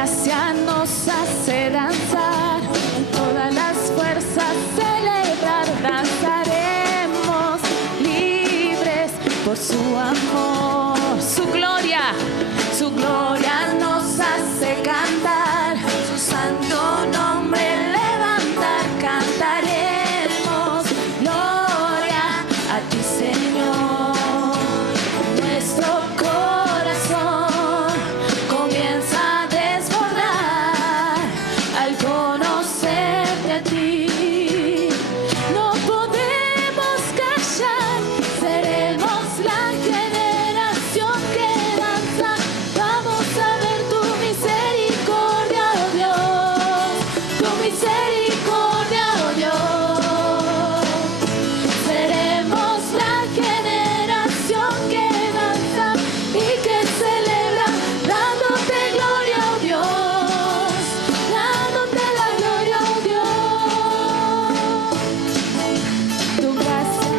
gracia nos hace danzar, con todas las fuerzas celebrar, danzaremos libres por su amor. Su gloria nos hace cantar, su santo nombre levantar, cantaremos gloria a ti, Señor. Nuestro corazón comienza a desbordar al conocerte a ti. No podemos callar, seremos la generación que danza. Vamos a ver tu misericordia, oh Dios, tu misericordia, oh Dios. Seremos la generación que danza y que celebra, dándote gloria, oh Dios, dándote la gloria, oh Dios. Tu gracia.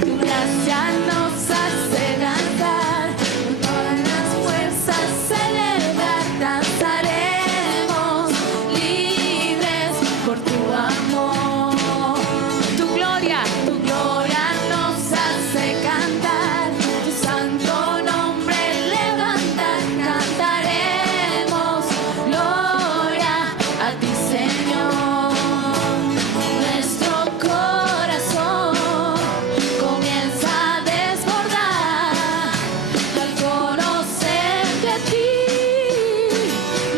Tu gracia nos hace danzar, con todas las fuerzas celebrar, danzaremos libres por tu amor. Tu gloria nos hace cantar, tu santo nombre levantar, cantaremos gloria a ti, Señor. Nuestro corazón comienza a desbordar al conocerte a ti.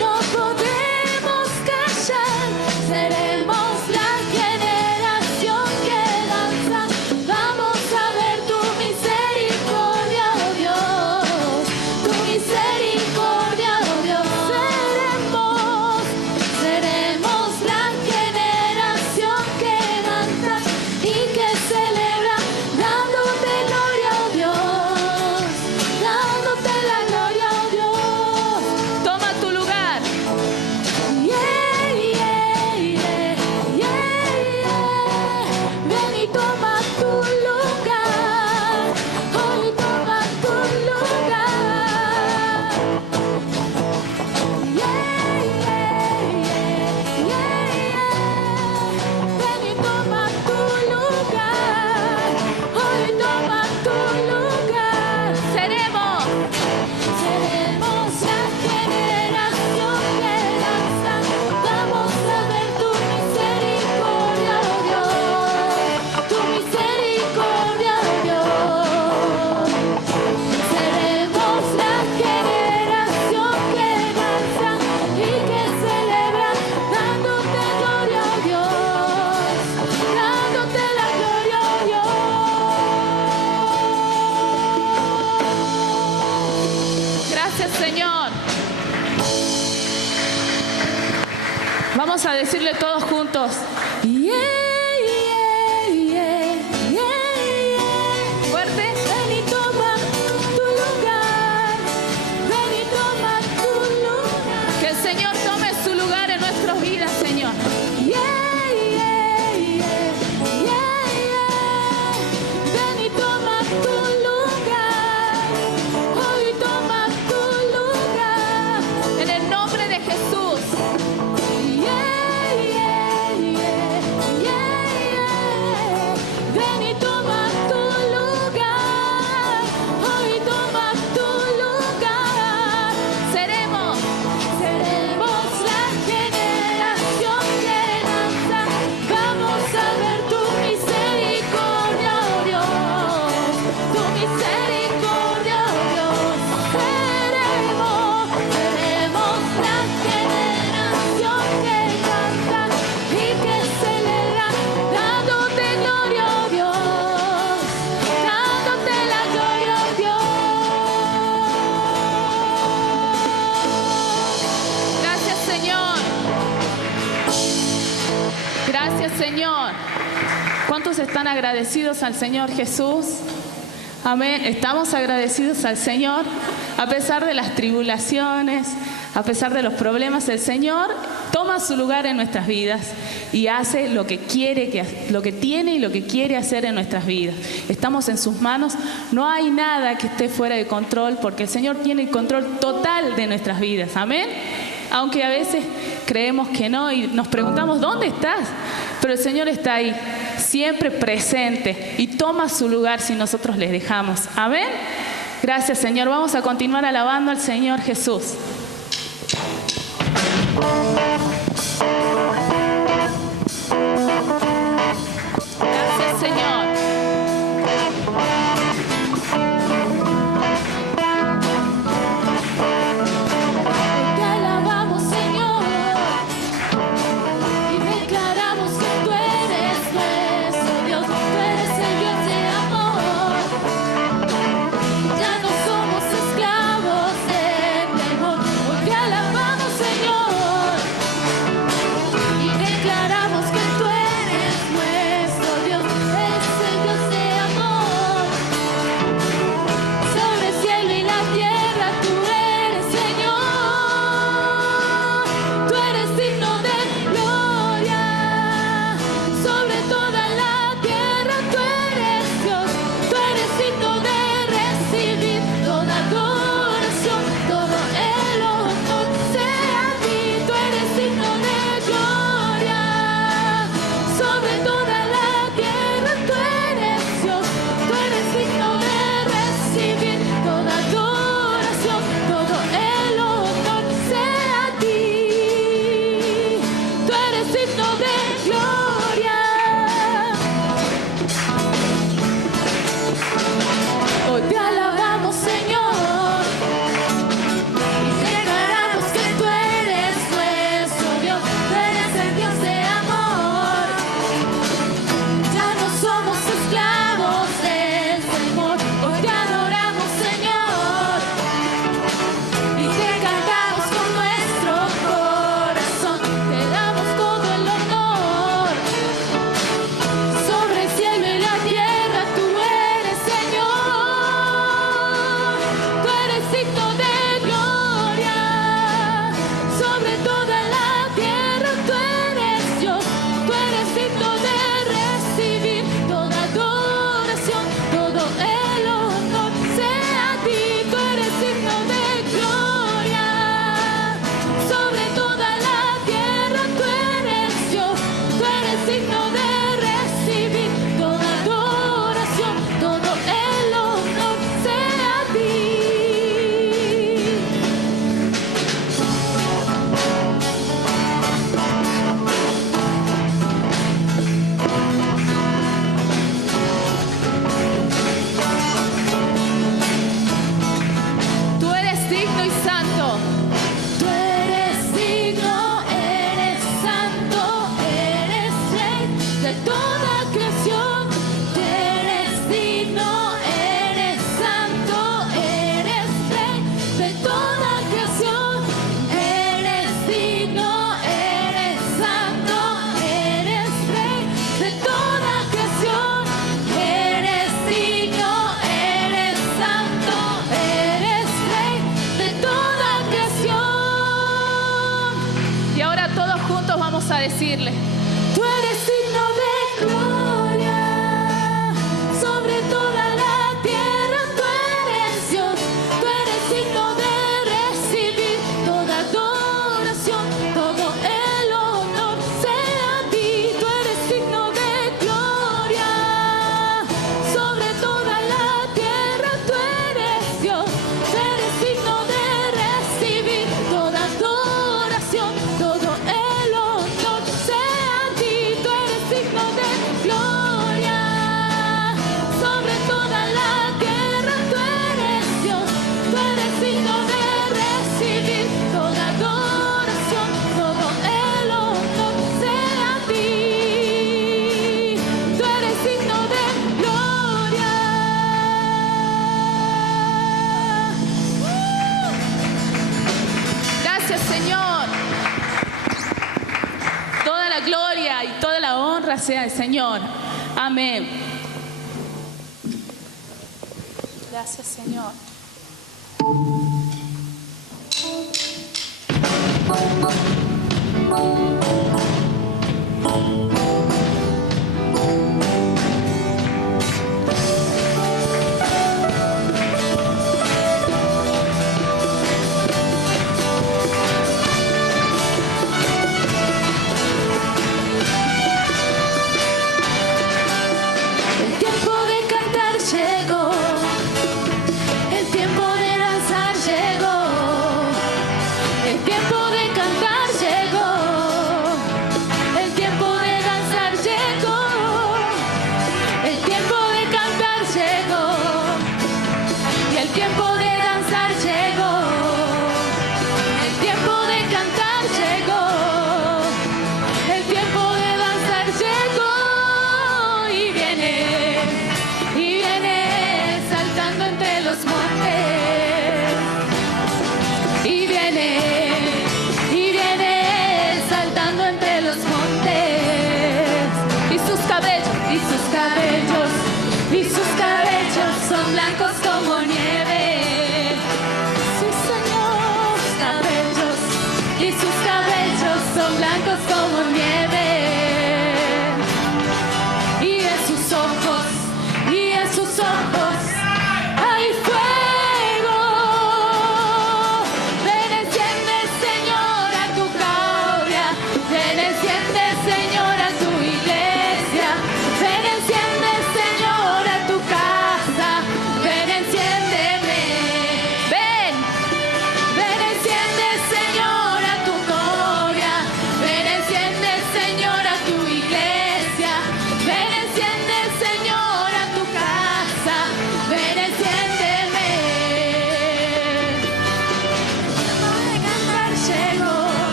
No podemos callar, seremos la generación que danza. Vamos a ver tu misericordia, oh Dios, tu misericordia, oh Dios. Seremos la generación que danza y que celebra, dándote gloria, oh Dios, dándote la gloria, oh Dios. Toma tu lugar. Yeah, yeah, yeah, yeah, yeah. Ven y toma tu lugar. Hoy toma tu lugar. Yeah, yeah, yeah, yeah, yeah. Ven y toma tu lugar. Hoy toma tu lugar. Seremos la generación que danza. Vamos a ver tu misericordia, oh Dios, tu misericordia, oh Dios. Seremos la generación que danza y que celebra, dándote gloria, oh Dios, dándote la gloria, oh Dios. Gracias, Señor. Vamos a decirle todos juntos. Yeah, yeah, yeah, yeah, yeah. Fuerte. Ven y toma tu lugar. Ven y toma tu lugar. Que el Señor tome su lugar en nuestras vidas, Señor. Yeah, yeah, yeah, yeah, yeah. Ven y toma tu lugar. Hoy toma tu lugar. En el nombre de Jesús. Yeah, yeah, yeah, yeah, yeah. Ven y toma tu lugar. Hoy toma tu lugar. Seremos la generación que danza. Vamos a ver tu misericordia, oh Dios, tu misericordia, oh Dios. Seremos la generación que canta y que celebra, dándote gloria, oh Dios, dándote la gloria, oh Dios. Gracias, Señor. Gracias, Señor. ¿Cuántos están agradecidos al Señor Jesús? Amén. Estamos agradecidos al Señor a pesar de las tribulaciones, A pesar de los problemas, el Señor toma su lugar en nuestras vidas y hace lo que tiene y lo que quiere hacer en nuestras vidas. Estamos en sus manos, no hay nada que esté fuera de control, porque el Señor tiene el control total de nuestras vidas. Amén. Aunque a veces creemos que no y nos preguntamos, ¿dónde estás? Pero el Señor está ahí, siempre presente, y toma su lugar si nosotros les dejamos. Amén. Gracias, Señor. Vamos a continuar alabando al Señor Jesús. Gracias, Señor. Te alabamos, Señor, y declaramos que tú eres nuestro Dios, tú eres el Dios de amor. Ya no somos esclavos de temor. Hoy te alabamos, Señor, y declaramos que tú eres nuestro Dios, eres el Dios de amor. Sobre el cielo y la tierra tú eres Señor, tú eres digno de gloria. Sobre toda la tierra tú eres Dios, tú eres digno de recibir toda adoración, todo el honor sea a ti. Tú eres digno de gloria. Sobre toda la tierra tú eres Dios, tú eres digno de recibir toda adoración, todo el honor sea a ti. Tú eres digno de gloria. Hoy te alabamos, Señor, y declaramos que tú eres nuestro Dios, tú eres el Dios de amor. Ya no somos esclavos del temor. Hoy te adoramos, Señor, y te cantamos con nuestro corazón. Te damos todo el honor. Sobre el cielo y la tierra tú eres Señor, tú eres digno de gloria. Sobre toda la tierra tú eres Dios, tú eres digno de recibir toda adoración, todo el honor sea a ti. Tú eres digno de gloria. Sobre toda la tierra tú eres Dios, tú eres digno de recibir toda adoración, todo el honor sea a ti. Tú eres digno y santo. Tú eres digno, eres santo, eres rey de toda creación. Tú eres digno, eres santo, eres rey de toda creación. Eres digno, eres santo, eres rey de toda creación. Eres digno, eres santo, eres rey de toda creación. Y ahora todos juntos vamos a decirle, Tú eres digno de gloria. Sobre toda la tierra tú eres Dios, tú eres digno de recibir toda adoración, todo el honor sea a ti. Tú eres digno de gloria. Sobre toda la tierra tú eres Dios, tú eres digno de recibir toda adoración, todo el honor sea a ti. Tú eres digno de gloria. Sobre toda la tierra tú eres Dios, tú eres digno de recibir toda adoración, todo el honor sea a ti. Tú eres digno de gloria. gracias, Señor. Toda la gloria y toda la honra sea al Señor. Amén. Gracias, Señor.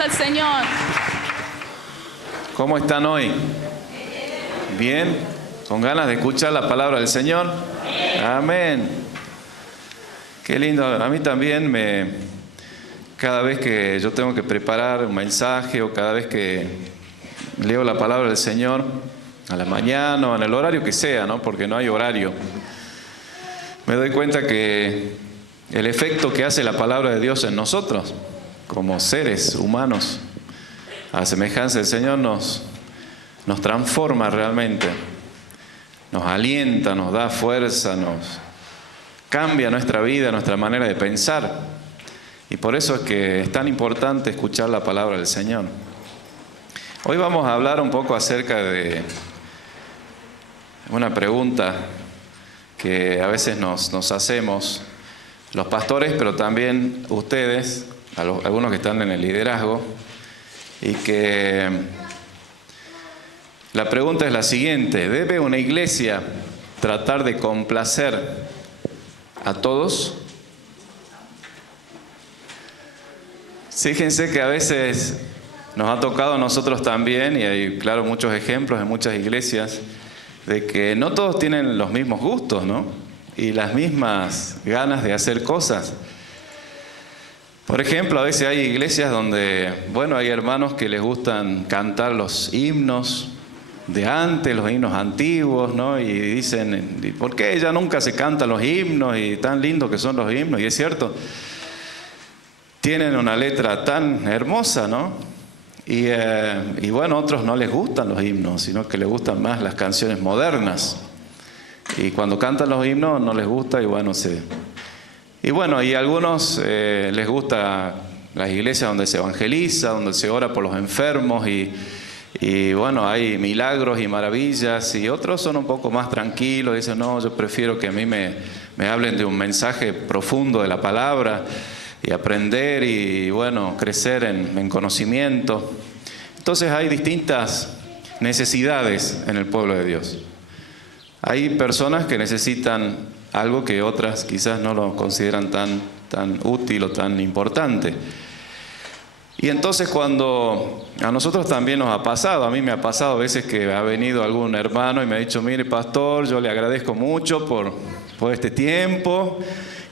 al Señor. ¿Cómo están hoy? ¿Bien? ¿Con ganas de escuchar la palabra del Señor? Amén. Qué lindo. A mí también cada vez que yo tengo que preparar un mensaje o cada vez que leo la palabra del Señor, a la mañana o en el horario que sea, ¿no? Porque no hay horario, me doy cuenta que el efecto que hace la palabra de Dios en nosotros, como seres humanos, a semejanza del Señor, nos nos transforma realmente, nos alienta, nos da fuerza, nos cambia nuestra vida, nuestra manera de pensar. Y por eso es que es tan importante escuchar la palabra del Señor. Hoy vamos a hablar un poco acerca de una pregunta que a veces nos hacemos los pastores, pero también ustedes, algunos que están en el liderazgo, y que la pregunta es la siguiente: ¿debe una iglesia tratar de complacer a todos? Fíjense que a veces nos ha tocado a nosotros también, y hay, claro, muchos ejemplos en muchas iglesias, de que no todos tienen los mismos gustos, ¿no? Y las mismas ganas de hacer cosas. Por ejemplo, a veces hay iglesias donde, bueno, hay hermanos que les gustan cantar los himnos de antes, los himnos antiguos, ¿no? Y dicen, ¿por qué ya nunca se cantan los himnos y tan lindos que son los himnos? Y es cierto, tienen una letra tan hermosa, ¿no? Y bueno, a otros no les gustan los himnos, sino que les gustan más las canciones modernas. Y cuando cantan los himnos no les gusta y bueno, y a algunos les gusta las iglesias donde se evangeliza, donde se ora por los enfermos y bueno, hay milagros y maravillas, y otros son un poco más tranquilos, dicen, no, yo prefiero que a mí me hablen de un mensaje profundo de la palabra y aprender y bueno, crecer en conocimiento. Entonces hay distintas necesidades en el pueblo de Dios. Hay personas que necesitan algo que otras quizás no lo consideran tan útil o tan importante. Y entonces cuando a nosotros también nos ha pasado, a mí me ha pasado a veces que ha venido algún hermano y me ha dicho, mire pastor, yo le agradezco mucho por este tiempo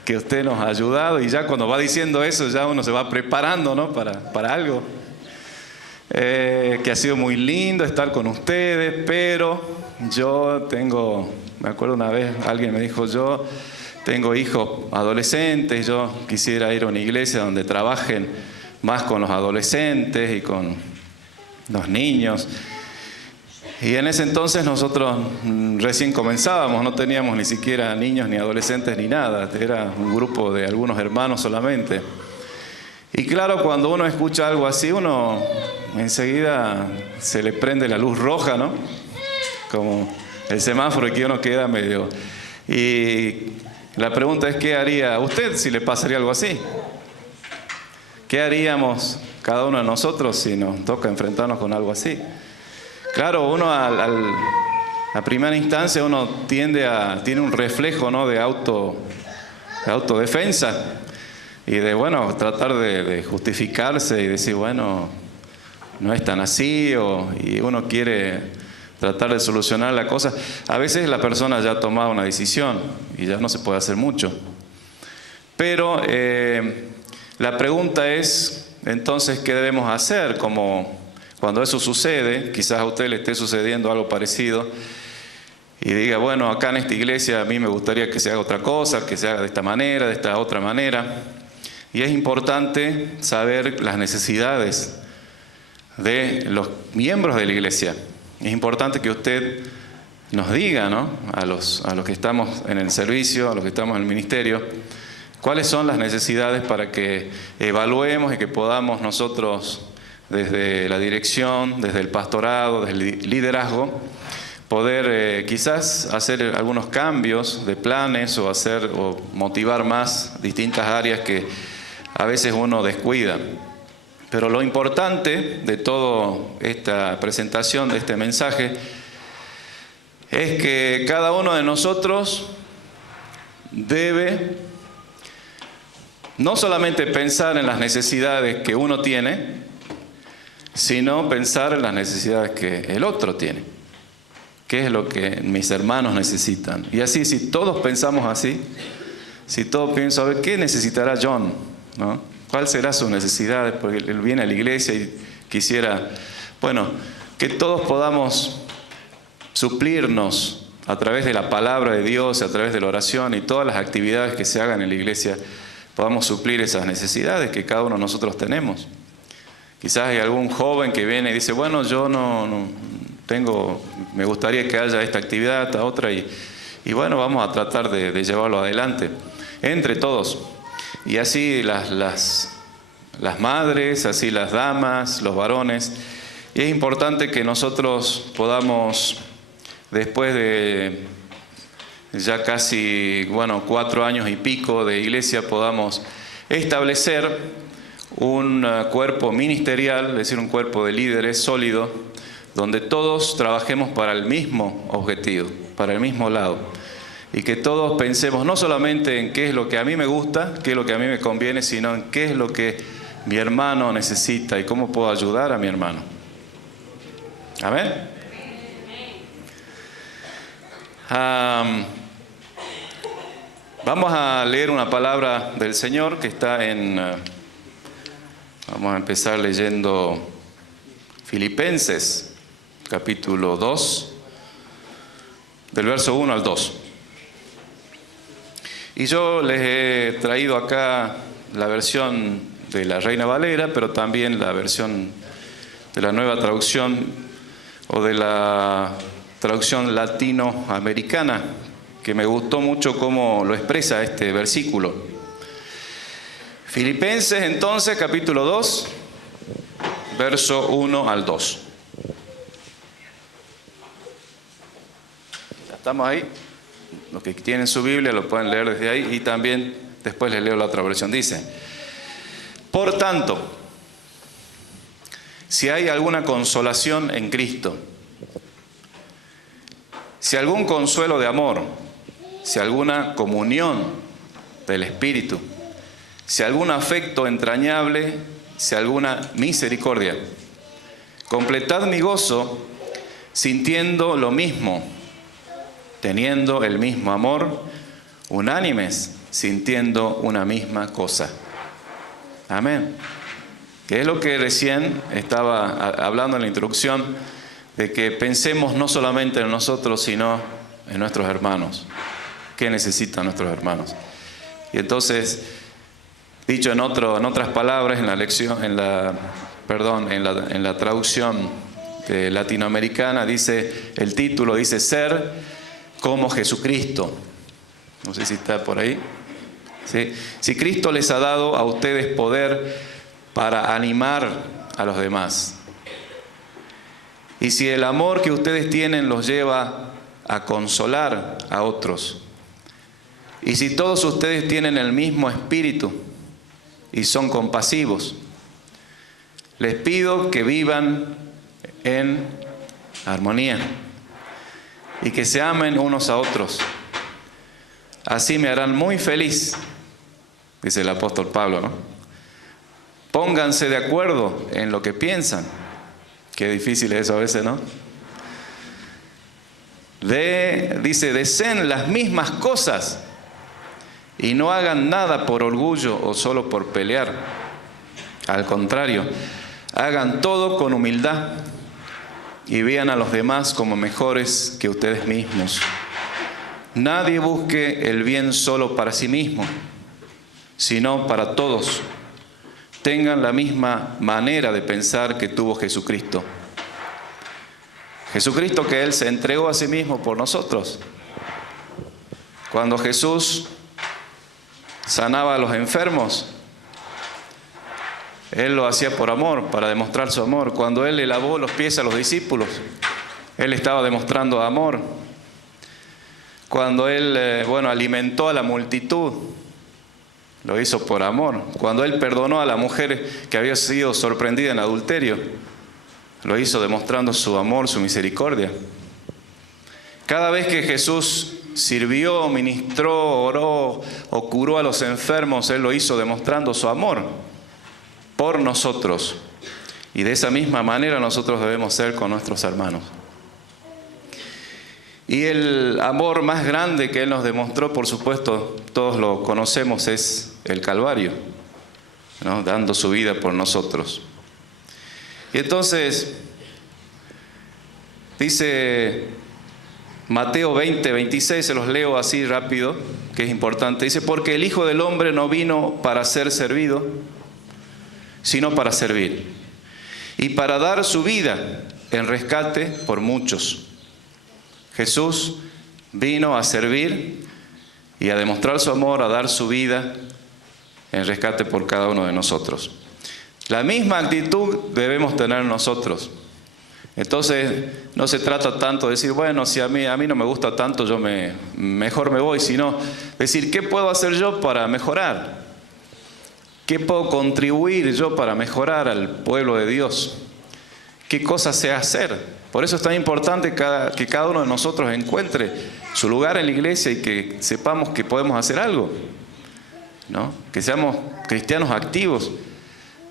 que usted nos ha ayudado, y ya cuando va diciendo eso ya uno se va preparando, ¿no? para algo. Que ha sido muy lindo estar con ustedes, pero yo me acuerdo una vez alguien me dijo, yo tengo hijos adolescentes, yo quisiera ir a una iglesia donde trabajen más con los adolescentes y con los niños. Y en ese entonces nosotros recién comenzábamos, no teníamos ni siquiera niños ni adolescentes ni nada, era un grupo de algunos hermanos solamente. Y claro, cuando uno escucha algo así, uno enseguida se le prende la luz roja, ¿no? Como el semáforo, que uno queda medio... Y la pregunta es, ¿qué haría usted si le pasaría algo así? ¿Qué haríamos cada uno de nosotros si nos toca enfrentarnos con algo así? Claro, uno a primera instancia uno tiene un reflejo, ¿no? de autodefensa y de, bueno, tratar de justificarse y decir, bueno, no es tan así, y uno quiere tratar de solucionar la cosa. A veces la persona ya ha tomado una decisión y ya no se puede hacer mucho. Pero la pregunta es, entonces, ¿qué debemos hacer? Como cuando eso sucede, quizás a usted le esté sucediendo algo parecido y diga, bueno, acá en esta iglesia a mí me gustaría que se haga otra cosa, que se haga de esta manera, de esta otra manera. Y es importante saber las necesidades de los miembros de la iglesia. Es importante que usted nos diga, ¿no? a los que estamos en el servicio, a los que estamos en el ministerio, cuáles son las necesidades para que evaluemos y que podamos nosotros, desde la dirección, desde el pastorado, desde el liderazgo, poder quizás hacer algunos cambios de planes o motivar más distintas áreas que a veces uno descuida. Pero lo importante de toda esta presentación, de este mensaje, es que cada uno de nosotros debe no solamente pensar en las necesidades que uno tiene, sino pensar en las necesidades que el otro tiene. ¿Qué es lo que mis hermanos necesitan? Y así, si todos pensamos así, si todos piensan, a ver, ¿qué necesitará John? ¿No? ¿Cuál será su necesidad? Porque él viene a la iglesia y quisiera, bueno, que todos podamos suplirnos a través de la palabra de Dios, a través de la oración y todas las actividades que se hagan en la iglesia, podamos suplir esas necesidades que cada uno de nosotros tenemos. Quizás hay algún joven que viene y dice, bueno, yo no me gustaría que haya esta actividad, esta otra, y bueno, vamos a tratar de llevarlo adelante, entre todos. Y así las madres, así las damas, los varones. Y es importante que nosotros podamos, después de ya casi, 4 años y pico de iglesia, podamos establecer un cuerpo ministerial, es decir, un cuerpo de líderes sólido, donde todos trabajemos para el mismo objetivo, para el mismo lado. Y que todos pensemos no solamente en qué es lo que a mí me gusta, qué es lo que a mí me conviene, sino en qué es lo que mi hermano necesita y cómo puedo ayudar a mi hermano. Amén. Vamos a leer una palabra del Señor que está en... vamos a empezar leyendo Filipenses, capítulo 2, del verso 1 al 2. Y yo les he traído acá la versión de la Reina Valera, pero también la versión de la Nueva Traducción o de la traducción latinoamericana, que me gustó mucho cómo lo expresa este versículo. Filipenses entonces, capítulo 2, verso 1 al 2. ¿Ya estamos ahí? Los que tienen su Biblia lo pueden leer desde ahí y también después les leo la otra versión. Dice: por tanto, si hay alguna consolación en Cristo, si algún consuelo de amor, si alguna comunión del Espíritu, si algún afecto entrañable, si alguna misericordia, completad mi gozo sintiendo lo mismo, teniendo el mismo amor, unánimes, sintiendo una misma cosa. Amén. Que es lo que recién estaba hablando en la introducción, de que pensemos no solamente en nosotros, sino en nuestros hermanos. ¿Qué necesitan nuestros hermanos? Y entonces, dicho en otras palabras, en la traducción latinoamericana, dice, el título dice: ser como Jesucristo. No sé si está por ahí. ¿Sí? Si Cristo les ha dado a ustedes poder para animar a los demás, y si el amor que ustedes tienen los lleva a consolar a otros, y si todos ustedes tienen el mismo espíritu y son compasivos, les pido que vivan en armonía y que se amen unos a otros. Así me harán muy feliz, dice el apóstol Pablo, ¿no? Pónganse de acuerdo en lo que piensan. Qué difícil es eso a veces, ¿no? Dice, deseen las mismas cosas y no hagan nada por orgullo o solo por pelear. Al contrario, hagan todo con humildad y vean a los demás como mejores que ustedes mismos. Nadie busque el bien solo para sí mismo, sino para todos. Tengan la misma manera de pensar que tuvo Jesucristo. Jesucristo, que Él se entregó a sí mismo por nosotros. Cuando Jesús sanaba a los enfermos, Él lo hacía por amor, para demostrar su amor. Cuando Él le lavó los pies a los discípulos, Él estaba demostrando amor. Cuando Él, alimentó a la multitud, lo hizo por amor. Cuando Él perdonó a la mujer que había sido sorprendida en adulterio, lo hizo demostrando su amor, su misericordia. Cada vez que Jesús sirvió, ministró, oró o curó a los enfermos, Él lo hizo demostrando su amor por nosotros. Y de esa misma manera nosotros debemos ser con nuestros hermanos. Y el amor más grande que Él nos demostró, por supuesto, todos lo conocemos, es el Calvario, ¿no? Dando su vida por nosotros. Y entonces, dice Mateo 20:26, se los leo así rápido, que es importante. Dice, porque el Hijo del Hombre no vino para ser servido, sino para servir, y para dar su vida en rescate por muchos. Jesús vino a servir y a demostrar su amor, a dar su vida en rescate por cada uno de nosotros. La misma actitud debemos tener nosotros. Entonces, no se trata tanto de decir, bueno, si a mí no me gusta tanto, mejor me voy, sino decir, ¿qué puedo hacer yo para mejorar? ¿Qué puedo contribuir yo para mejorar al pueblo de Dios? ¿Qué cosas sé hacer? Por eso es tan importante que cada uno de nosotros encuentre su lugar en la iglesia y que sepamos que podemos hacer algo, ¿no? Que seamos cristianos activos,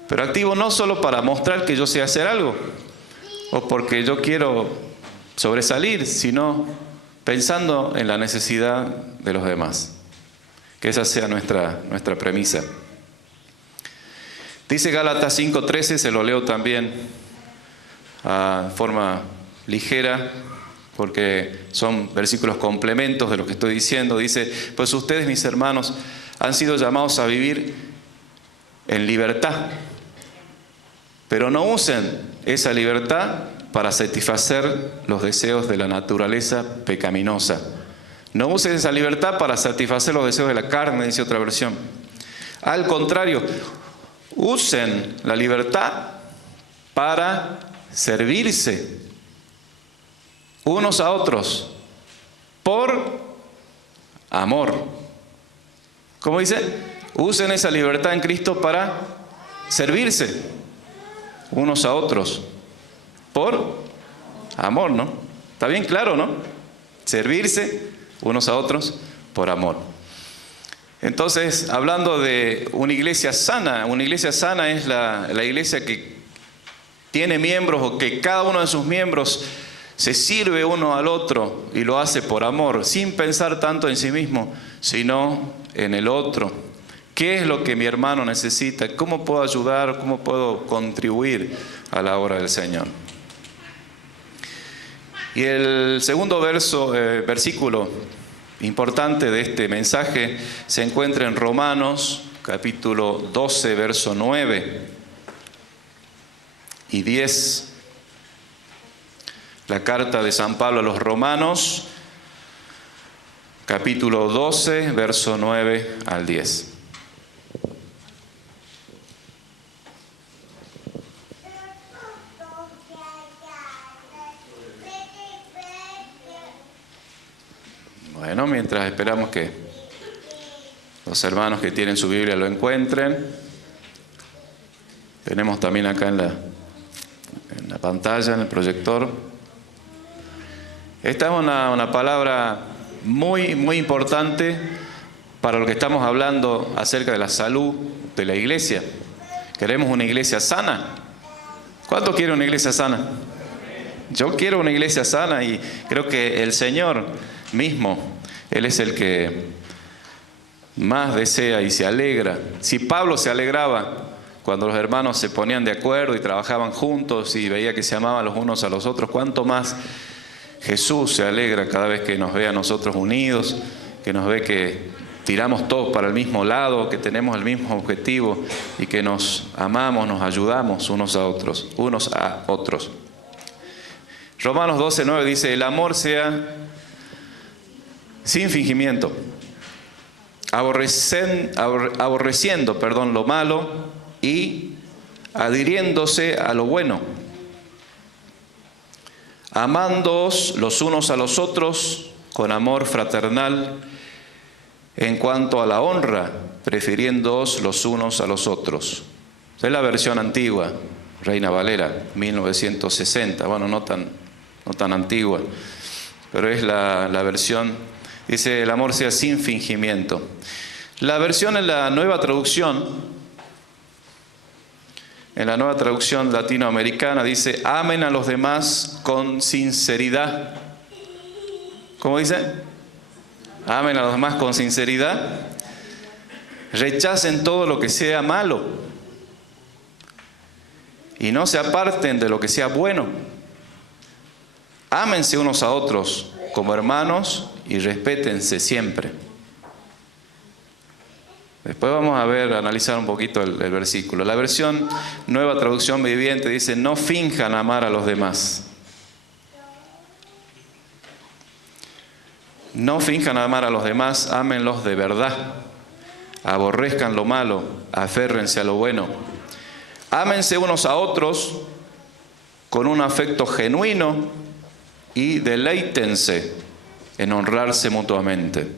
pero activos no solo para mostrar que yo sé hacer algo o porque yo quiero sobresalir, sino pensando en la necesidad de los demás. Que esa sea nuestra premisa. Dice Gálatas 5:13, se lo leo también de forma ligera, porque son versículos complementos de lo que estoy diciendo. Dice, pues ustedes, mis hermanos, han sido llamados a vivir en libertad, pero no usen esa libertad para satisfacer los deseos de la naturaleza pecaminosa. No usen esa libertad para satisfacer los deseos de la carne, dice otra versión. Al contrario, usen la libertad para servirse unos a otros por amor. ¿Cómo dice? Usen esa libertad en Cristo para servirse unos a otros por amor, ¿no? Está bien claro, ¿no? Servirse unos a otros por amor. Entonces, hablando de una iglesia sana es la iglesia que tiene miembros o que cada uno de sus miembros se sirve uno al otro y lo hace por amor, sin pensar tanto en sí mismo, sino en el otro. ¿Qué es lo que mi hermano necesita? ¿Cómo puedo ayudar? ¿Cómo puedo contribuir a la obra del Señor? Y el segundo versículo importante de este mensaje se encuentra en Romanos, capítulo 12, verso 9 y 10. La carta de San Pablo a los Romanos, capítulo 12, verso 9 al 10. Bueno, mientras esperamos que los hermanos que tienen su Biblia lo encuentren, tenemos también acá en la pantalla, en el proyector. Esta es una palabra muy, muy importante para lo que estamos hablando acerca de la salud de la iglesia. Queremos una iglesia sana. ¿Cuántos quieren una iglesia sana? Yo quiero una iglesia sana y creo que el Señor mismo, Él es el que más desea y se alegra. Si Pablo se alegraba cuando los hermanos se ponían de acuerdo y trabajaban juntos y veía que se amaban los unos a los otros, ¿cuánto más Jesús se alegra cada vez que nos ve a nosotros unidos, que nos ve que tiramos todos para el mismo lado, que tenemos el mismo objetivo y que nos amamos, nos ayudamos unos a otros? Romanos 12:9 dice, el amor sea sin fingimiento, aborreciendo lo malo y adhiriéndose a lo bueno, amándoos los unos a los otros con amor fraternal, en cuanto a la honra, prefiriéndoos los unos a los otros. Esta es la versión antigua, Reina Valera, 1960, bueno, no tan antigua, pero es la versión, dice, el amor sea sin fingimiento. La versión en la nueva traducción latinoamericana dice, amen a los demás con sinceridad. ¿Cómo dice? Amen a los demás con sinceridad. Rechacen todo lo que sea malo y no se aparten de lo que sea bueno. Ámense unos a otros como hermanos y respétense siempre. Después vamos a analizar un poquito el versículo. La versión Nueva Traducción Viviente dice, no finjan amar a los demás. No finjan amar a los demás, ámenlos de verdad. Aborrezcan lo malo, aférrense a lo bueno. Ámense unos a otros con un afecto genuino y deleítense en honrarse mutuamente.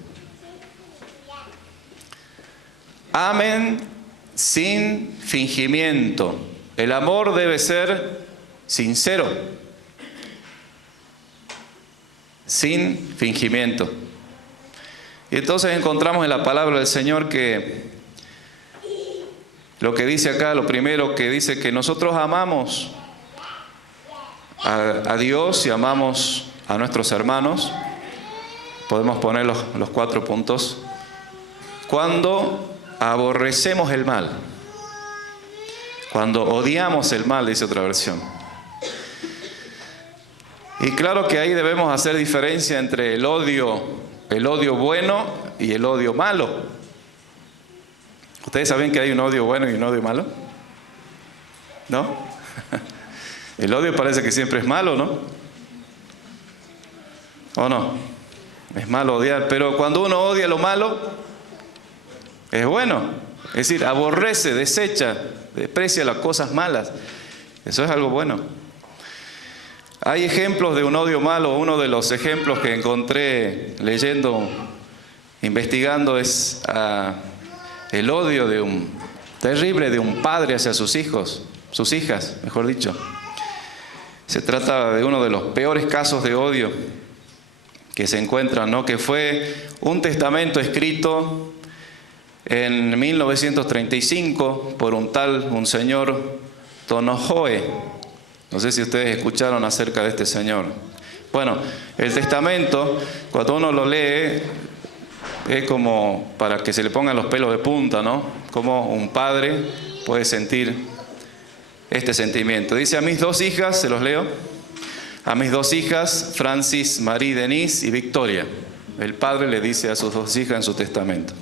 Amen sin fingimiento. El amor debe ser sincero, sin fingimiento. Y entonces encontramos en la palabra del Señor que lo que dice acá, lo primero que dice que nosotros amamos a Dios y amamos a nuestros hermanos. Podemos poner los 4 puntos. Cuando aborrecemos el mal, cuando odiamos el mal, dice otra versión. Y claro que ahí debemos hacer diferencia entre el odio bueno y el odio malo. ¿Ustedes saben que hay un odio bueno y un odio malo? ¿No? El odio parece que siempre es malo, ¿no? ¿O no? Es malo odiar, pero cuando uno odia lo malo, es bueno. Es decir, aborrece, desecha, desprecia las cosas malas. Eso es algo bueno. Hay ejemplos de un odio malo. Uno de los ejemplos que encontré leyendo, investigando, es el odio terrible de un padre hacia sus hijos, sus hijas, mejor dicho. Se trata de uno de los peores casos de odio que se encuentran, ¿no? Que fue un testamento escrito en 1935 por un señor Tonojoe. No sé si ustedes escucharon acerca de este señor. Bueno, el testamento, cuando uno lo lee, es como para que se le pongan los pelos de punta, ¿no? Como un padre puede sentir este sentimiento. Dice: a mis 2 hijas, se los leo, a mis 2 hijas, Francis, Marie, Denise y Victoria. El padre le dice a sus 2 hijas en su testamento: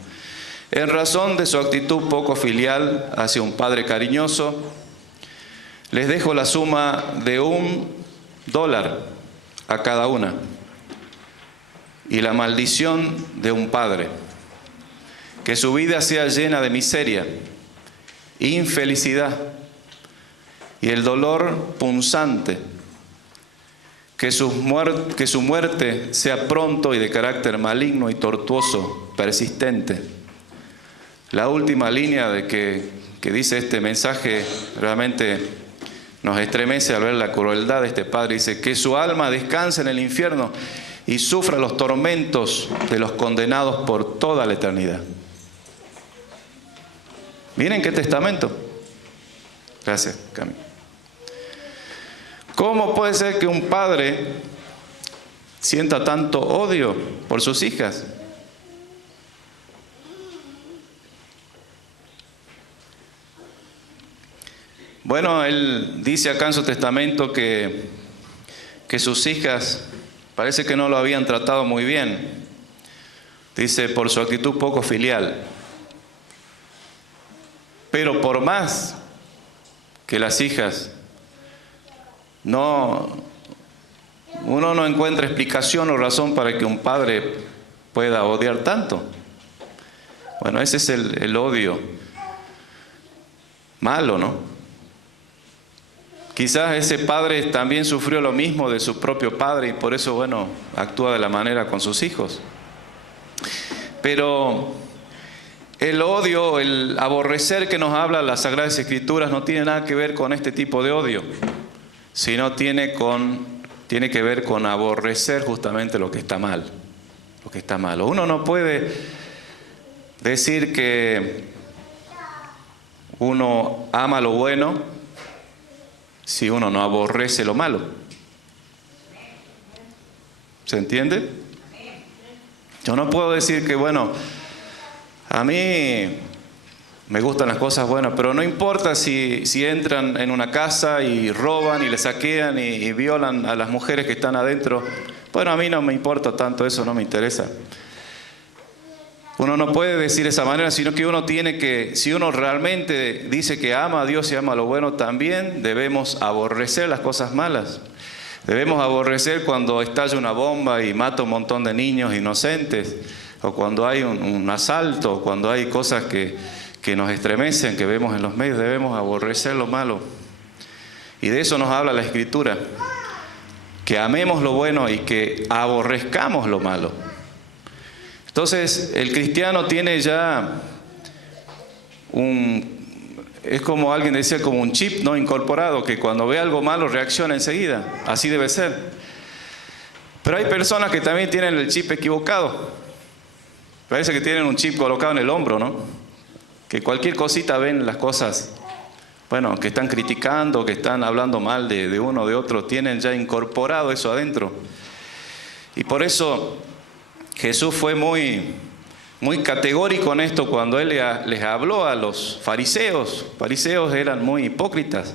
en razón de su actitud poco filial hacia un padre cariñoso, les dejo la suma de $1 a cada una y la maldición de un padre. Que su vida sea llena de miseria, infelicidad y el dolor punzante. Que su muerte sea pronto y de carácter maligno y tortuoso, persistente. La última línea que dice este mensaje realmente nos estremece al ver la crueldad de este padre. Dice: que su alma descanse en el infierno y sufra los tormentos de los condenados por toda la eternidad. Miren qué testamento. Gracias, Cami. ¿Cómo puede ser que un padre sienta tanto odio por sus hijas? Bueno, él dice acá en su testamento que sus hijas parece que no lo habían tratado muy bien. Dice: por su actitud poco filial. Pero por más que las hijas uno no encuentra explicación o razón para que un padre pueda odiar tanto. Bueno, ese es el odio malo, ¿no? Quizás ese padre también sufrió lo mismo de su propio padre y por eso, bueno, actúa de la manera con sus hijos. Pero el odio, el aborrecer que nos habla las Sagradas Escrituras no tiene nada que ver con este tipo de odio, sino tiene que ver con aborrecer justamente lo que está mal, lo que está malo. Uno no puede decir que uno ama lo bueno si uno no aborrece lo malo. ¿Se entiende? Yo no puedo decir que, bueno, a mí me gustan las cosas buenas, pero no importa si entran en una casa y roban y le saquean y violan a las mujeres que están adentro. Bueno, a mí no me importa tanto eso, no me interesa. Uno no puede decir de esa manera, sino que uno tiene que, si uno realmente dice que ama a Dios y ama lo bueno, también debemos aborrecer las cosas malas. Debemos aborrecer cuando estalla una bomba y mata un montón de niños inocentes, o cuando hay un asalto, o cuando hay cosas que nos estremecen, que vemos en los medios. Debemos aborrecer lo malo. Y de eso nos habla la Escritura, que amemos lo bueno y que aborrezcamos lo malo. Entonces, el cristiano tiene ya es como alguien decía, como un chip no incorporado, que cuando ve algo malo reacciona enseguida. Así debe ser. Pero hay personas que también tienen el chip equivocado. Parece que tienen un chip colocado en el hombro, ¿no? Que cualquier cosita ven las cosas, bueno, que están criticando, que están hablando mal de uno o de otro, tienen ya incorporado eso adentro. Y por eso Jesús fue muy categórico en esto cuando Él les habló a los fariseos. Los fariseos eran muy hipócritas.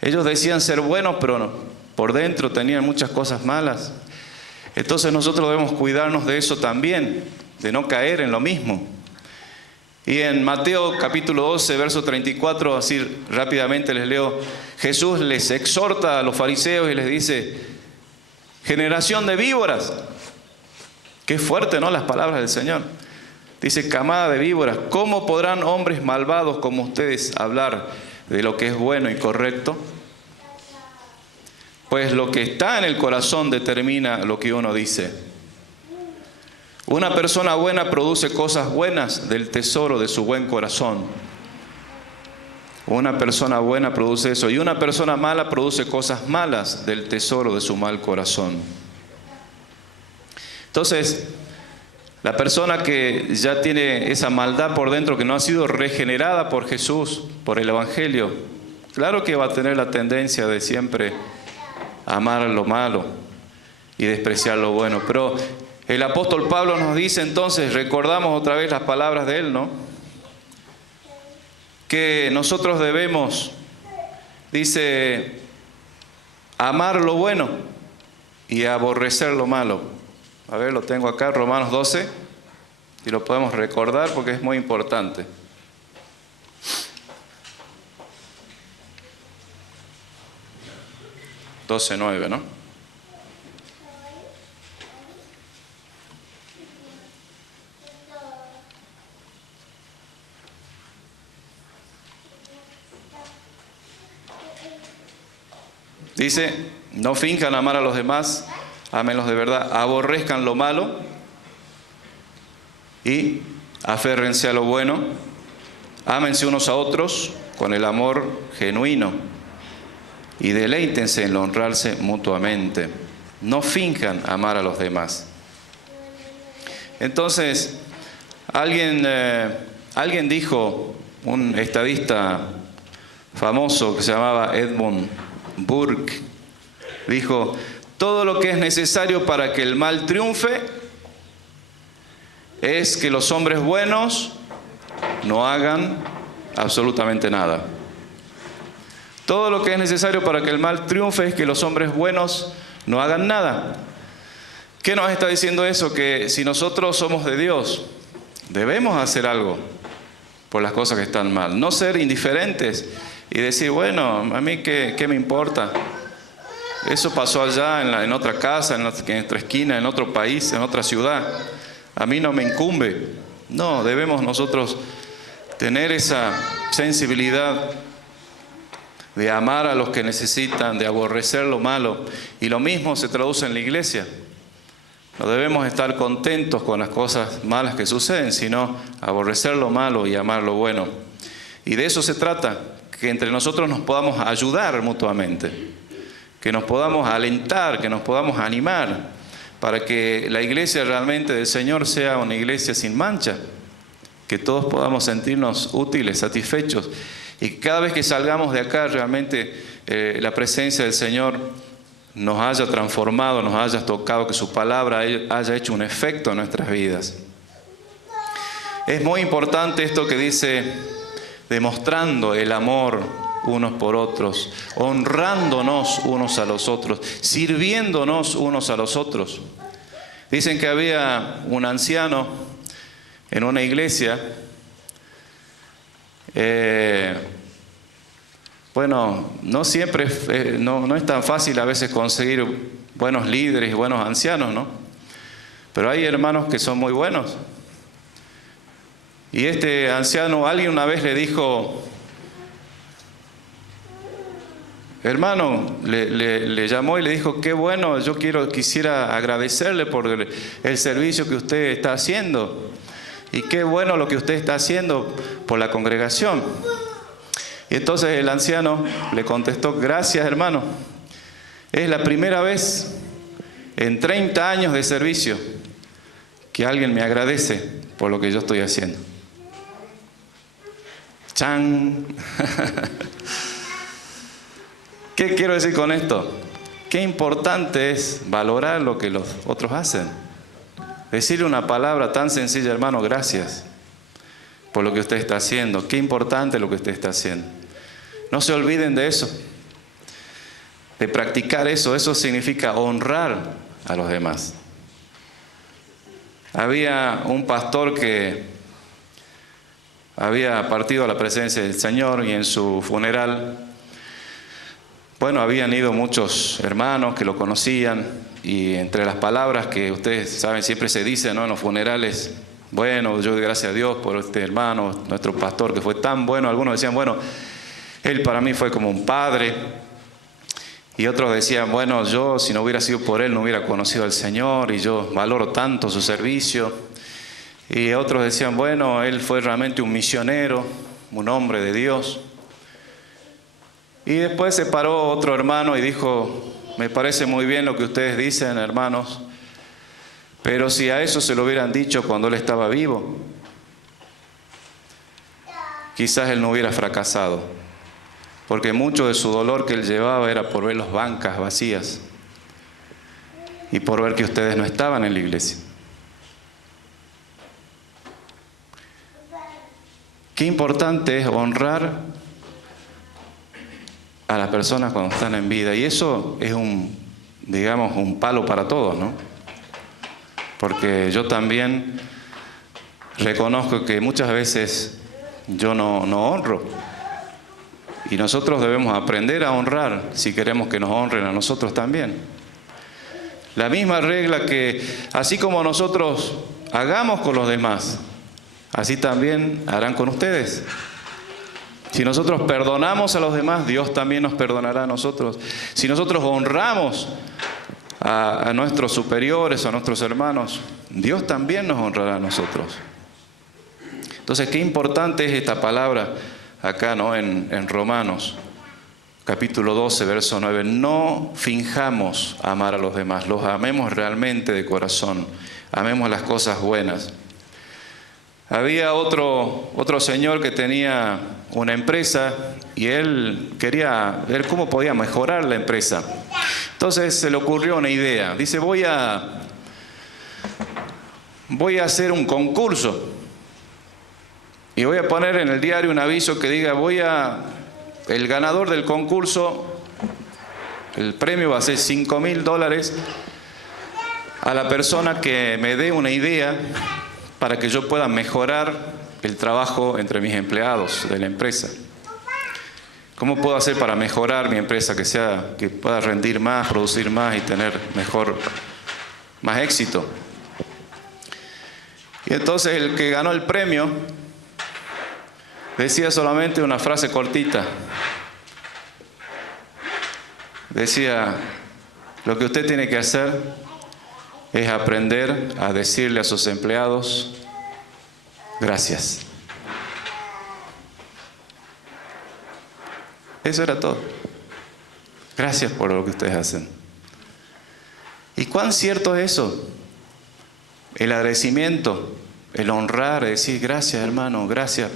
Ellos decían ser buenos, pero no, por dentro tenían muchas cosas malas. Entonces nosotros debemos cuidarnos de eso también, de no caer en lo mismo. Y en Mateo capítulo 12, verso 34, así rápidamente les leo, Jesús les exhorta a los fariseos y les dice, generación de víboras. Qué fuerte, ¿no? Las palabras del Señor. Dice, camada de víboras, ¿cómo podrán hombres malvados como ustedes hablar de lo que es bueno y correcto? Pues lo que está en el corazón determina lo que uno dice. Una persona buena produce cosas buenas del tesoro de su buen corazón. Una persona buena produce eso. Y una persona mala produce cosas malas del tesoro de su mal corazón. Entonces, la persona que ya tiene esa maldad por dentro, que no ha sido regenerada por Jesús, por el Evangelio, claro que va a tener la tendencia de siempre amar lo malo y despreciar lo bueno. Pero el apóstol Pablo nos dice entonces, recordamos otra vez las palabras de él, ¿no? Que nosotros debemos, dice, amar lo bueno y aborrecer lo malo. A ver, lo tengo acá, Romanos 12, y lo podemos recordar porque es muy importante. Doce, 9, ¿no? Dice, no finjan amar a los demás, ámenlos de verdad, aborrezcan lo malo y aférrense a lo bueno, ámense unos a otros con el amor genuino y deleítense en honrarse mutuamente. No finjan amar a los demás. Entonces, alguien dijo, un estadista famoso que se llamaba Edmund Burke, dijo, todo lo que es necesario para que el mal triunfe es que los hombres buenos no hagan absolutamente nada. Todo lo que es necesario para que el mal triunfe es que los hombres buenos no hagan nada. ¿Qué nos está diciendo eso? Que si nosotros somos de Dios, debemos hacer algo por las cosas que están mal. No ser indiferentes y decir, bueno, a mí qué me importa. Eso pasó allá en otra casa, en otra esquina, en otro país, en otra ciudad. A mí no me incumbe. No, debemos nosotros tener esa sensibilidad de amar a los que necesitan, de aborrecer lo malo. Y lo mismo se traduce en la iglesia. No debemos estar contentos con las cosas malas que suceden, sino aborrecer lo malo y amar lo bueno. Y de eso se trata, que entre nosotros nos podamos ayudar mutuamente, que nos podamos alentar, que nos podamos animar, para que la iglesia realmente del Señor sea una iglesia sin mancha, que todos podamos sentirnos útiles, satisfechos, y que cada vez que salgamos de acá realmente la presencia del Señor nos haya transformado, nos haya tocado, que su palabra haya hecho un efecto en nuestras vidas. Es muy importante esto que dice, demostrando el amor unos por otros, honrándonos unos a los otros, sirviéndonos unos a los otros. Dicen que había un anciano en una iglesia, bueno, no siempre, no es tan fácil a veces conseguir buenos líderes y buenos ancianos, ¿no? Pero hay hermanos que son muy buenos. Y este anciano, alguien una vez le dijo, hermano, le llamó y le dijo, qué bueno, quisiera agradecerle por el servicio que usted está haciendo. Y qué bueno lo que usted está haciendo por la congregación. Y entonces el anciano le contestó, gracias hermano, es la primera vez en 30 años de servicio que alguien me agradece por lo que yo estoy haciendo. ¡Chan! ¿Qué quiero decir con esto? Qué importante es valorar lo que los otros hacen. Decirle una palabra tan sencilla, hermano, gracias por lo que usted está haciendo. Qué importante lo que usted está haciendo. No se olviden de eso, de practicar eso. Eso significa honrar a los demás. Había un pastor que había partido a la presencia del Señor y en su funeral, bueno, habían ido muchos hermanos que lo conocían y entre las palabras que ustedes saben siempre se dicen, ¿no?, en los funerales, bueno, yo doy gracias a Dios por este hermano, nuestro pastor que fue tan bueno. Algunos decían, bueno, él para mí fue como un padre. Y otros decían, bueno, yo si no hubiera sido por él no hubiera conocido al Señor y yo valoro tanto su servicio. Y otros decían, bueno, él fue realmente un misionero, un hombre de Dios. Y después se paró otro hermano y dijo, me parece muy bien lo que ustedes dicen, hermanos, pero si a eso se lo hubieran dicho cuando él estaba vivo, quizás él no hubiera fracasado, porque mucho de su dolor que él llevaba era por ver las bancas vacías y por ver que ustedes no estaban en la iglesia. Qué importante es honrar a las personas cuando están en vida. Y eso es un palo para todos, ¿no? Porque yo también reconozco que muchas veces yo no honro. Y nosotros debemos aprender a honrar si queremos que nos honren a nosotros también. La misma regla que así como nosotros hagamos con los demás, así también harán con ustedes. Si nosotros perdonamos a los demás, Dios también nos perdonará a nosotros. Si nosotros honramos a nuestros superiores, a nuestros hermanos, Dios también nos honrará a nosotros. Entonces, qué importante es esta palabra acá, ¿no?, en Romanos, capítulo 12, verso 9. No finjamos amar a los demás, los amemos realmente de corazón, amemos las cosas buenas. Había otro señor que tenía una empresa y él quería ver cómo podía mejorar la empresa. Entonces se le ocurrió una idea. Dice, voy a hacer un concurso y voy a poner en el diario un aviso que diga, el ganador del concurso, el premio va a ser $5,000 a la persona que me dé una idea para que yo pueda mejorar el trabajo entre mis empleados de la empresa. ¿Cómo puedo hacer para mejorar mi empresa, que pueda rendir más, producir más y tener más éxito? Y entonces el que ganó el premio decía solamente una frase cortita. Decía, lo que usted tiene que hacer es aprender a decirle a sus empleados, gracias. Eso era todo. Gracias por lo que ustedes hacen. ¿Y cuán cierto es eso? El agradecimiento, el honrar, decir gracias hermano, gracias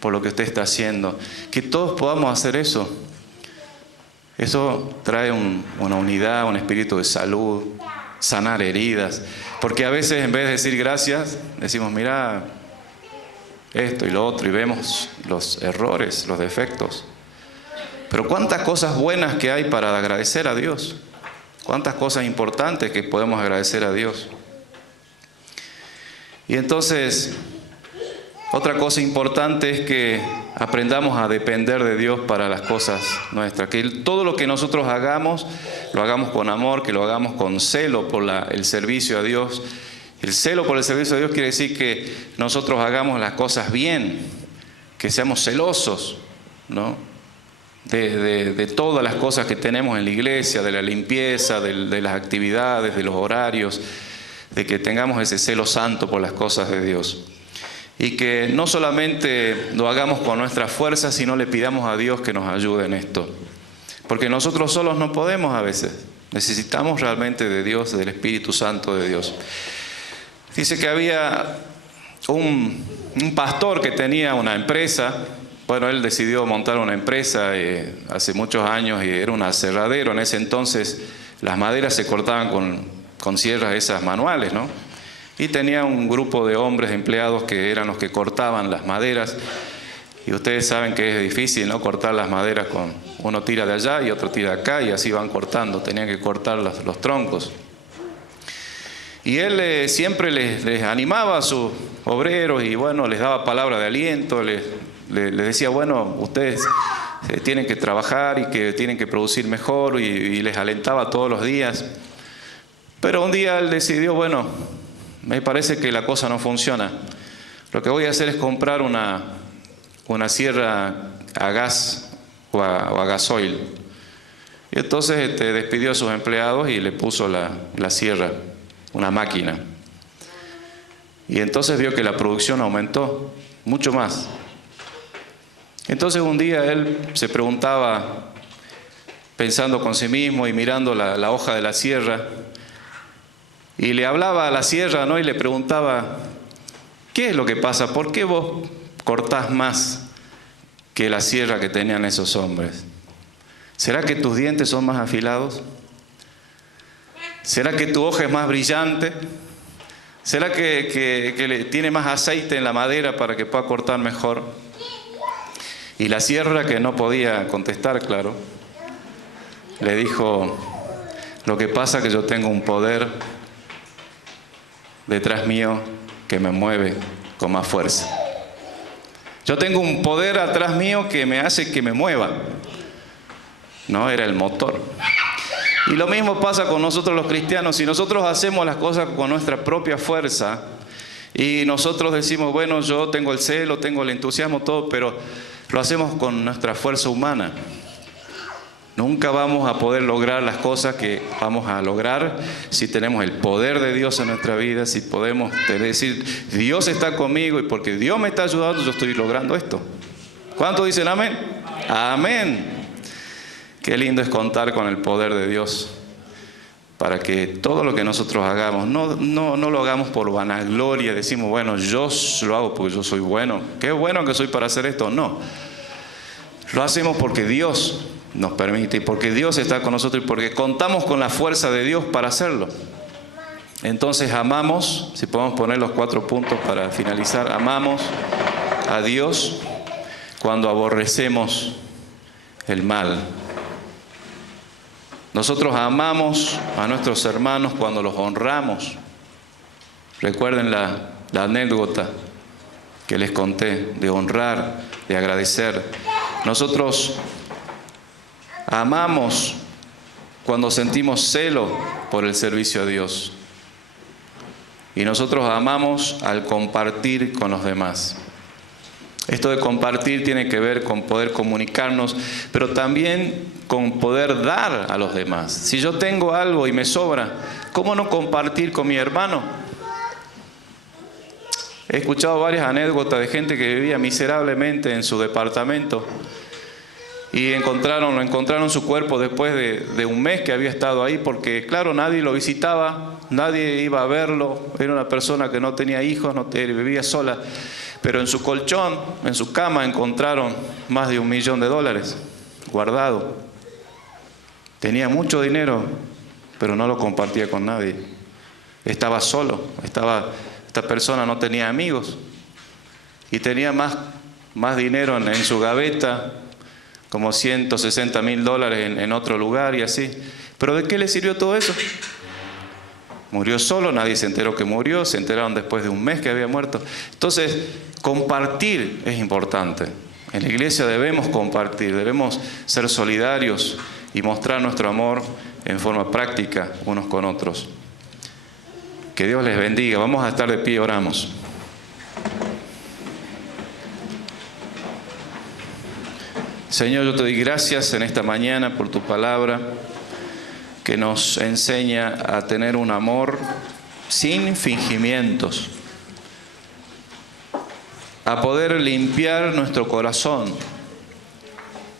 por lo que usted está haciendo. Que todos podamos hacer eso. Eso trae una unidad, un espíritu de salud, sanar heridas. Porque a veces en vez de decir gracias, decimos mira esto y lo otro y vemos los errores, los defectos. Pero cuántas cosas buenas que hay para agradecer a Dios. Cuántas cosas importantes que podemos agradecer a Dios. Y entonces, Otra cosa importante es que aprendamos a depender de Dios para las cosas nuestras. Que todo lo que nosotros hagamos, lo hagamos con amor, que lo hagamos con celo por el servicio a Dios. El celo por el servicio a Dios quiere decir que nosotros hagamos las cosas bien, que seamos celosos, ¿no? De todas las cosas que tenemos en la iglesia, de la limpieza, de las actividades, de los horarios, de que tengamos ese celo santo por las cosas de Dios. Y que no solamente lo hagamos con nuestra fuerza, sino le pidamos a Dios que nos ayude en esto. Porque nosotros solos no podemos a veces. Necesitamos realmente de Dios, del Espíritu Santo de Dios. Dice que había un pastor que tenía una empresa. Bueno, él decidió montar una empresa hace muchos años y era un aserradero. En ese entonces las maderas se cortaban con sierras esas manuales, ¿no? Y tenía un grupo de hombres empleados que eran los que cortaban las maderas. Y ustedes saben que es difícil, ¿no? Cortar las maderas uno tira de allá y otro tira de acá y así van cortando. Tenían que cortar los troncos. Y él siempre les animaba a sus obreros y bueno, les daba palabra de aliento, les decía, bueno, ustedes tienen que trabajar y que tienen que producir mejor y les alentaba todos los días. Pero un día él decidió, bueno, me parece que la cosa no funciona. Lo que voy a hacer es comprar una sierra a gas o a gasoil. Y entonces despidió a sus empleados y le puso la sierra, una máquina. Y entonces vio que la producción aumentó mucho más. Entonces un día él se preguntaba, pensando con sí mismo y mirando la hoja de la sierra, y le hablaba a la sierra, ¿no? Y le preguntaba, ¿qué es lo que pasa? ¿Por qué vos cortás más que la sierra que tenían esos hombres? ¿Será que tus dientes son más afilados? ¿Será que tu hoja es más brillante? ¿Será que tiene más aceite en la madera para que pueda cortar mejor? Y la sierra, que no podía contestar, claro, le dijo, lo que pasa es que yo tengo un poder detrás mío que me mueve con más fuerza. Yo tengo un poder atrás mío que me hace que me mueva. No, era el motor. Y lo mismo pasa con nosotros los cristianos. Si nosotros hacemos las cosas con nuestra propia fuerza y nosotros decimos, bueno, yo tengo el celo, tengo el entusiasmo, todo, pero lo hacemos con nuestra fuerza humana, nunca vamos a poder lograr las cosas que vamos a lograr si tenemos el poder de Dios en nuestra vida, si podemos decir, Dios está conmigo y porque Dios me está ayudando, yo estoy logrando esto. ¿Cuántos dicen amén? Amén. Qué lindo es contar con el poder de Dios para que todo lo que nosotros hagamos, no lo hagamos por vanagloria, decimos, bueno, yo lo hago porque yo soy bueno, qué bueno que soy para hacer esto. No, lo hacemos porque Dios nos permite y porque Dios está con nosotros y porque contamos con la fuerza de Dios para hacerlo. Entonces amamos, si podemos poner los 4 puntos para finalizar, amamos a Dios cuando aborrecemos el mal. Nosotros amamos a nuestros hermanos cuando los honramos. Recuerden la anécdota que les conté de honrar, de agradecer. Nosotros amamos cuando sentimos celo por el servicio a Dios. Y nosotros amamos al compartir con los demás. Esto de compartir tiene que ver con poder comunicarnos, pero también con poder dar a los demás. Si yo tengo algo y me sobra, ¿cómo no compartir con mi hermano? He escuchado varias anécdotas de gente que vivía miserablemente en su departamento y lo encontraron su cuerpo después de un mes que había estado ahí, porque claro, nadie lo visitaba, nadie iba a verlo, era una persona que no tenía hijos, vivía sola, pero en su colchón, en su cama encontraron más de $1 millón guardado. Tenía mucho dinero, pero no lo compartía con nadie. Estaba solo, esta persona no tenía amigos y tenía más dinero en su gaveta, como $160,000 en otro lugar y así. ¿Pero de qué le sirvió todo eso? Murió solo, nadie se enteró que murió, se enteraron después de un mes que había muerto. Entonces, compartir es importante. En la iglesia debemos compartir, debemos ser solidarios y mostrar nuestro amor en forma práctica unos con otros. Que Dios les bendiga. Vamos a estar de pie, oramos. Señor, yo te doy gracias en esta mañana por tu palabra que nos enseña a tener un amor sin fingimientos, a poder limpiar nuestro corazón,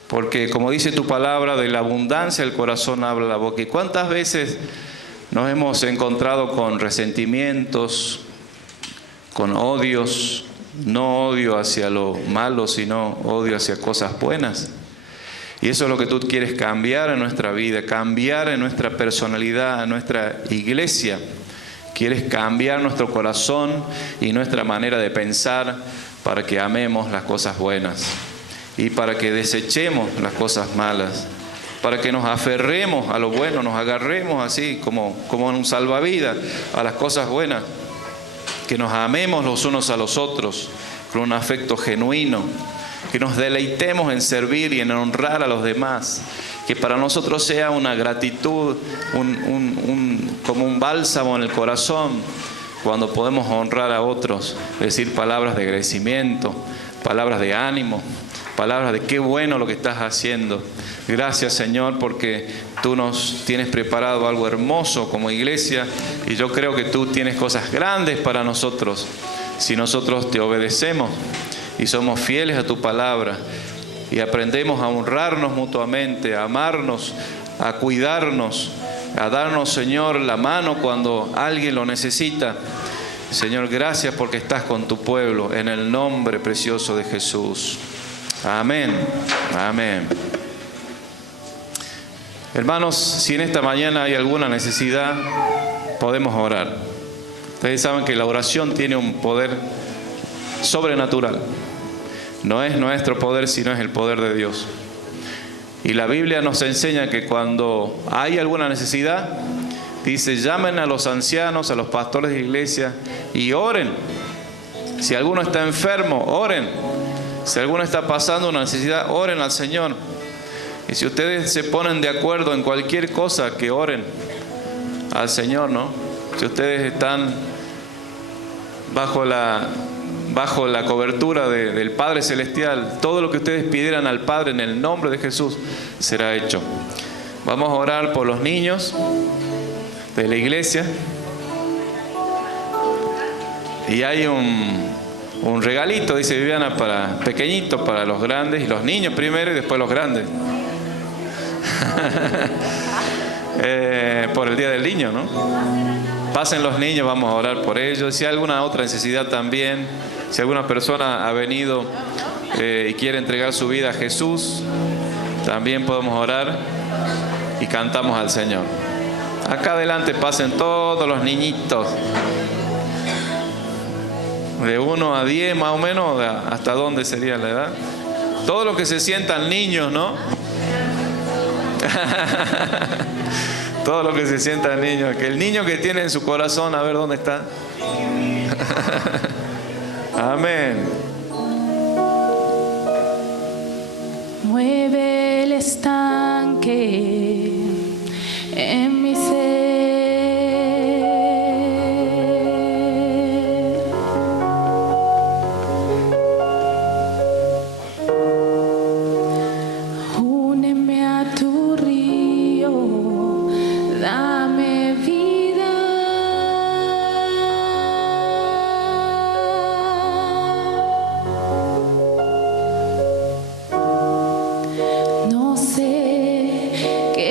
porque como dice tu palabra, de la abundancia del corazón habla la boca. ¿Y cuántas veces nos hemos encontrado con resentimientos, con odios? No odio hacia lo malo, sino odio hacia cosas buenas. Y eso es lo que tú quieres cambiar en nuestra vida, cambiar en nuestra personalidad, en nuestra iglesia. Quieres cambiar nuestro corazón y nuestra manera de pensar para que amemos las cosas buenas y para que desechemos las cosas malas, para que nos aferremos a lo bueno, nos agarremos así como en un salvavidas a las cosas buenas, que nos amemos los unos a los otros con un afecto genuino, que nos deleitemos en servir y en honrar a los demás, que para nosotros sea una gratitud, como un bálsamo en el corazón cuando podemos honrar a otros, decir palabras de agradecimiento, palabras de ánimo, palabras de qué bueno lo que estás haciendo. Gracias, Señor, porque tú nos tienes preparado algo hermoso como iglesia y yo creo que tú tienes cosas grandes para nosotros si nosotros te obedecemos y somos fieles a tu palabra y aprendemos a honrarnos mutuamente, a amarnos, a cuidarnos, a darnos, Señor, la mano cuando alguien lo necesita. Señor, gracias porque estás con tu pueblo en el nombre precioso de Jesús. Amén. Amén. Hermanos, si en esta mañana hay alguna necesidad, podemos orar. Ustedes saben que la oración tiene un poder sobrenatural. No es nuestro poder, sino es el poder de Dios. Y la Biblia nos enseña que cuando hay alguna necesidad, dice, llamen a los ancianos, a los pastores de iglesia y oren. Si alguno está enfermo, oren. Si alguno está pasando una necesidad, oren al Señor. Y si ustedes se ponen de acuerdo en cualquier cosa, que oren al Señor, ¿no? Si ustedes están bajo la cobertura del Padre Celestial, todo lo que ustedes pidieran al Padre en el nombre de Jesús será hecho. Vamos a orar por los niños de la iglesia. Y hay un regalito, dice Viviana, para pequeñitos, para los grandes, y los niños primero y después los grandes. Por el Día del Niño, ¿no? Pasen los niños, vamos a orar por ellos. Si hay alguna otra necesidad también, si alguna persona ha venido y quiere entregar su vida a Jesús, también podemos orar y cantamos al Señor. Acá adelante pasen todos los niñitos, de 1 a 10 más o menos, ¿hasta dónde sería la edad? Todos los que se sientan niños, ¿no? Todos los que se sientan niños, que el niño que tiene en su corazón, a ver dónde está. Amén. Mueve el estanque en mi ser. Úneme a tu río, dame vida. No sé qué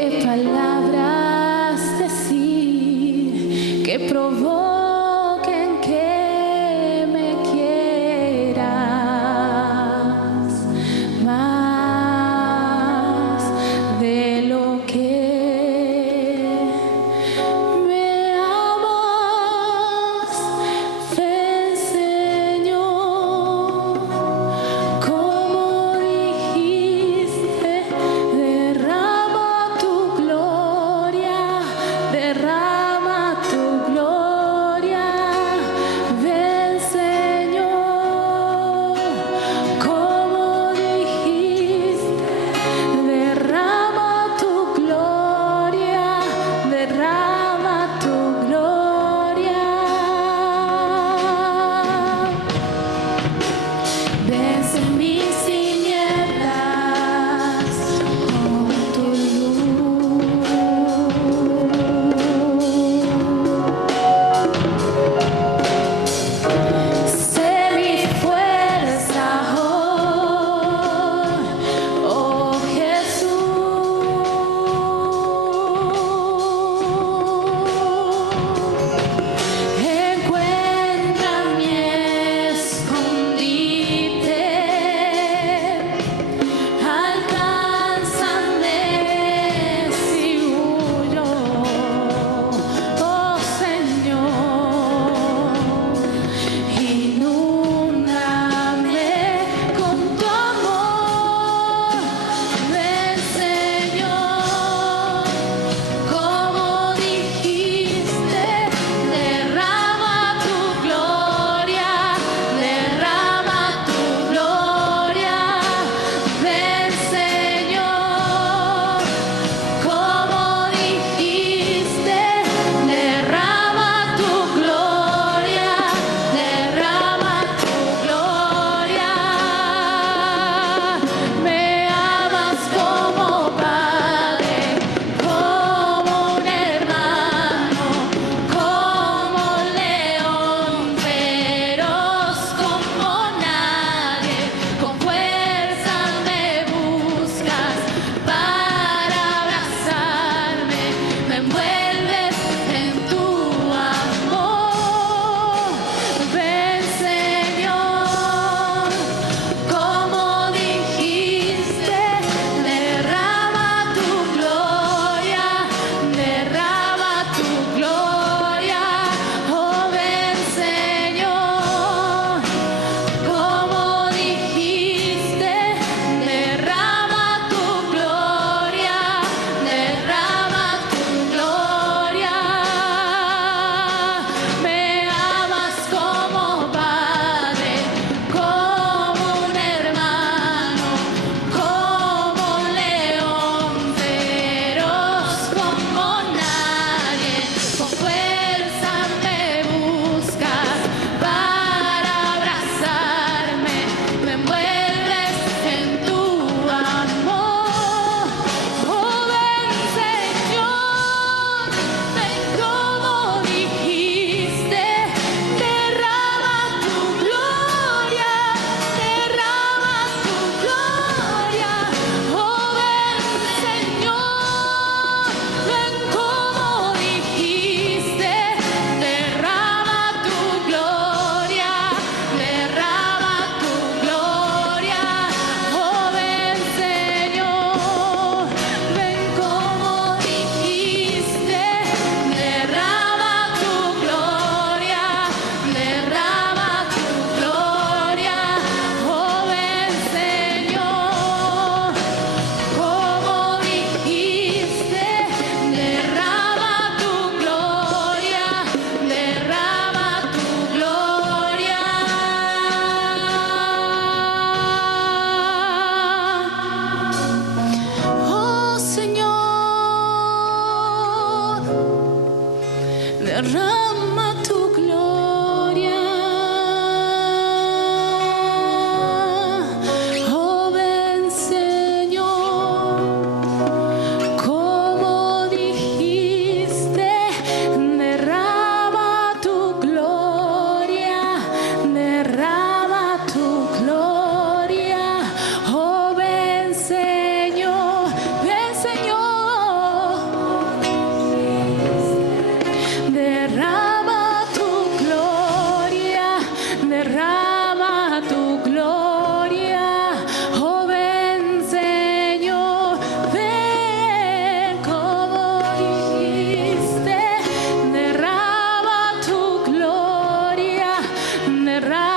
derrama.